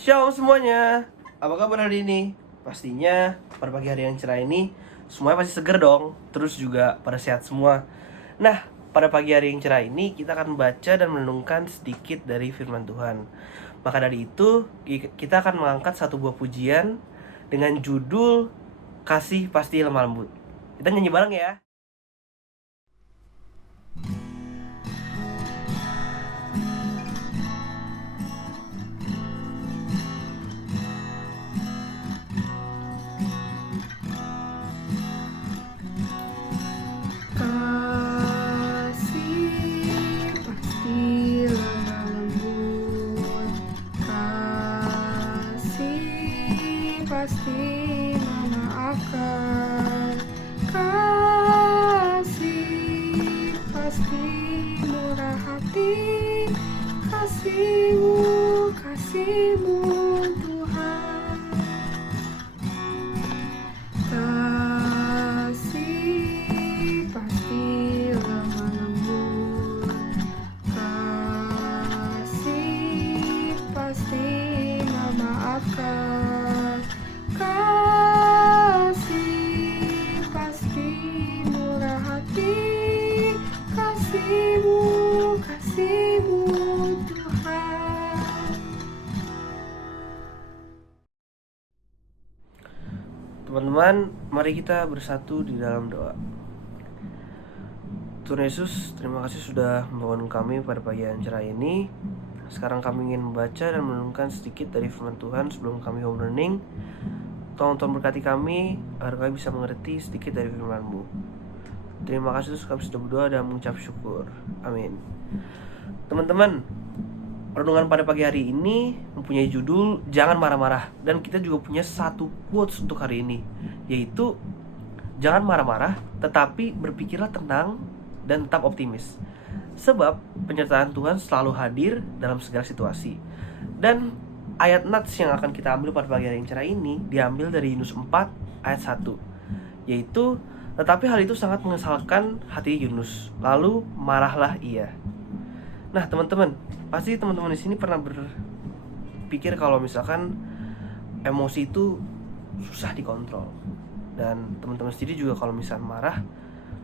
Shalom semuanya, apa kabar hari ini? Pastinya pada pagi hari yang cerah ini semuanya pasti seger dong. Terus juga pada sehat semua. Nah, pada pagi hari yang cerah ini kita akan membaca dan merenungkan sedikit dari firman Tuhan. Maka dari itu kita akan mengangkat satu buah pujian dengan judul Kasih Pasti Lemah Lembut. Kita nyanyi bareng ya. Kasih pasti lemah lembut, kasih pasti memaafkan, kasih pasti murah hati, kasihmu, kasihmu Tuhan. Kasih pasti lemah lembut, kasih pasti memaafkan, kasih pasti murah hati, kasihmu, kasihmu Tuhan. Teman-teman, mari kita bersatu di dalam doa. Tuhan Yesus, terima kasih sudah membangun kami pada pagi yang cerah ini. Sekarang kami ingin membaca dan merenungkan sedikit dari firman Tuhan sebelum kami home learning. Tolong Tuhan berkati kami agar kami bisa mengerti sedikit dari firman-Mu. Terima kasih Yesus, kami sudah berdoa dan mengucap syukur. Amin. Teman-teman, renungan pada pagi hari ini mempunyai judul Jangan Marah-Marah. Dan kita juga punya satu quotes untuk hari ini, yaitu jangan marah-marah, tetapi berpikirlah tenang dan tetap optimis. Sebab penyertaan Tuhan selalu hadir dalam segala situasi. Dan ayat nats yang akan kita ambil pada pagi hari yang cerah ini diambil dari Yunus 4 ayat 1, yaitu tetapi hal itu sangat mengesalkan hati Yunus, lalu marahlah ia. Nah teman-teman, pasti teman-teman di sini pernah berpikir kalau misalkan emosi itu susah dikontrol. Dan teman-teman sendiri juga kalau misalnya marah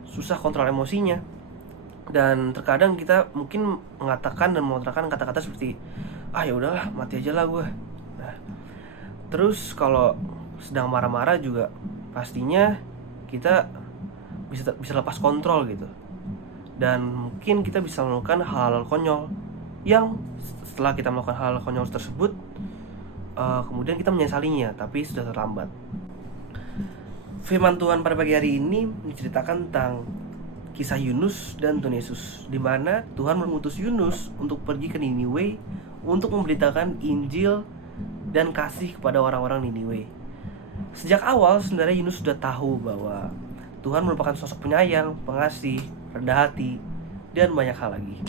susah kontrol emosinya. Dan terkadang kita mungkin mengatakan dan melontarkan kata-kata seperti ya udahlah, mati aja lah gue. Nah, terus kalau sedang marah-marah juga pastinya kita bisa lepas kontrol gitu. Dan mungkin kita bisa melakukan hal-hal konyol yang setelah kita melakukan hal-hal konyol tersebut kemudian kita menyesalinya, tapi sudah terlambat. Firman Tuhan pada pagi hari ini menceritakan tentang kisah Yunus dan Tuhan Yesus, di mana Tuhan mengutus Yunus untuk pergi ke Niniwe untuk memberitakan Injil dan kasih kepada orang-orang Niniwe. Sejak awal sebenarnya Yunus sudah tahu bahwa Tuhan merupakan sosok penyayang, pengasih, rendah hati, dan banyak hal lagi.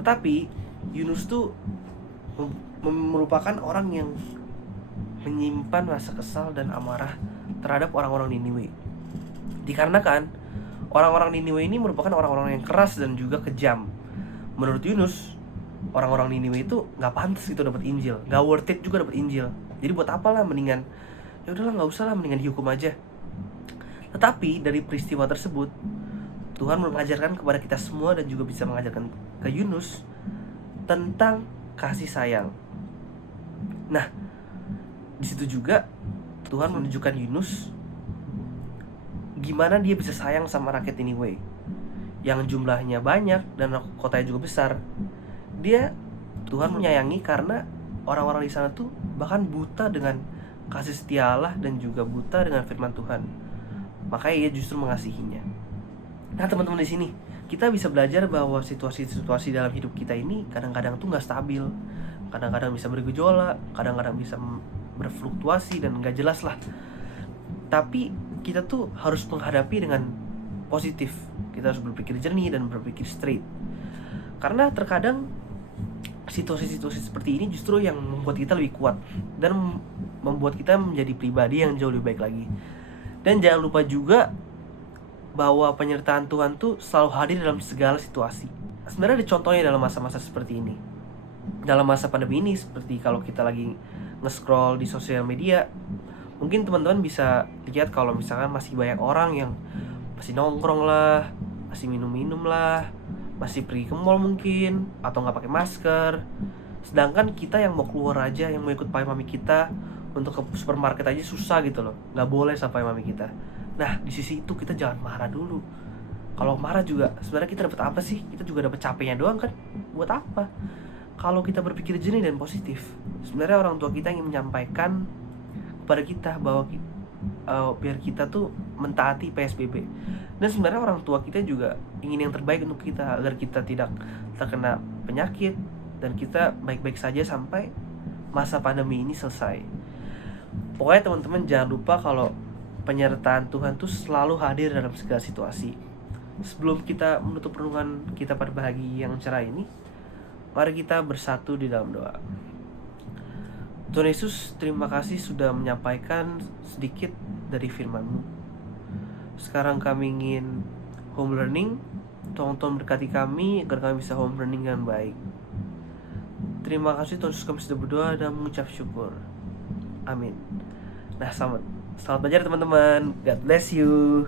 Tetapi Yunus tuh merupakan orang yang menyimpan rasa kesal dan amarah terhadap orang-orang Niniwe. Dikarenakan orang-orang Niniwe ini merupakan orang-orang yang keras dan juga kejam. Menurut Yunus, orang-orang Niniwe itu nggak pantas gitu dapat Injil, nggak worth it juga dapat Injil. Jadi buat apalah, mendingan ya udahlah nggak usah lah, mendingan dihukum aja. Tetapi dari peristiwa tersebut Tuhan mengajarkan kepada kita semua dan juga bisa mengajarkan ke Yunus tentang kasih sayang. Nah, di situ juga Tuhan menunjukkan Yunus gimana dia bisa sayang sama rakyat Niniwe yang jumlahnya banyak dan kotanya juga besar. Tuhan menyayangi karena orang-orang di sana tuh bahkan buta dengan kasih setia Allah dan juga buta dengan firman Tuhan. Makanya ia justru mengasihinya. Nah teman-teman, di sini kita bisa belajar bahwa situasi-situasi dalam hidup kita ini kadang-kadang tuh nggak stabil, kadang-kadang bisa bergejolak, kadang-kadang bisa berfluktuasi dan nggak jelas lah. Tapi kita tuh harus menghadapi dengan positif. Kita harus berpikir jernih dan berpikir straight. Karena terkadang situasi-situasi seperti ini justru yang membuat kita lebih kuat dan membuat kita menjadi pribadi yang jauh lebih baik lagi. Dan jangan lupa juga bahwa penyertaan Tuhan tuh selalu hadir dalam segala situasi. Sebenarnya ada contohnya dalam masa-masa seperti ini. dalam masa pandemi ini, seperti kalau kita lagi nge-scroll di sosial media, mungkin teman-teman bisa lihat kalau misalkan masih banyak orang yang masih nongkrong lah, masih minum-minum lah, masih pergi ke mall mungkin, atau nggak pakai masker. Sedangkan kita yang mau keluar aja, yang mau ikut pakai mami kita untuk ke supermarket aja susah gitu loh, nggak boleh sampai mami kita. Nah, di sisi itu kita jangan marah dulu. Kalau marah juga sebenarnya kita dapat apa sih? Kita juga dapat capeknya doang kan? Buat apa? Kalau kita berpikir jernih dan positif, sebenarnya orang tua kita ingin menyampaikan kepada kita bahwa biar kita tuh mentaati PSBB. Dan sebenarnya orang tua kita juga ingin yang terbaik untuk kita, agar kita tidak terkena penyakit dan kita baik-baik saja sampai masa pandemi ini selesai. Pokoknya teman-teman jangan lupa kalau penyertaan Tuhan tuh selalu hadir dalam segala situasi. Sebelum kita menutup renungan kita pada pagi yang cerah ini, mari kita bersatu di dalam doa. Tuhan Yesus, terima kasih sudah menyampaikan sedikit dari firman-Mu. Sekarang kami ingin home learning. Tolong berkati kami agar kami bisa home learning dengan baik. Terima kasih Tuhan Yesus, kami sudah berdoa dan mengucap syukur. Amin. Nah, selamat belajar teman-teman. God bless you.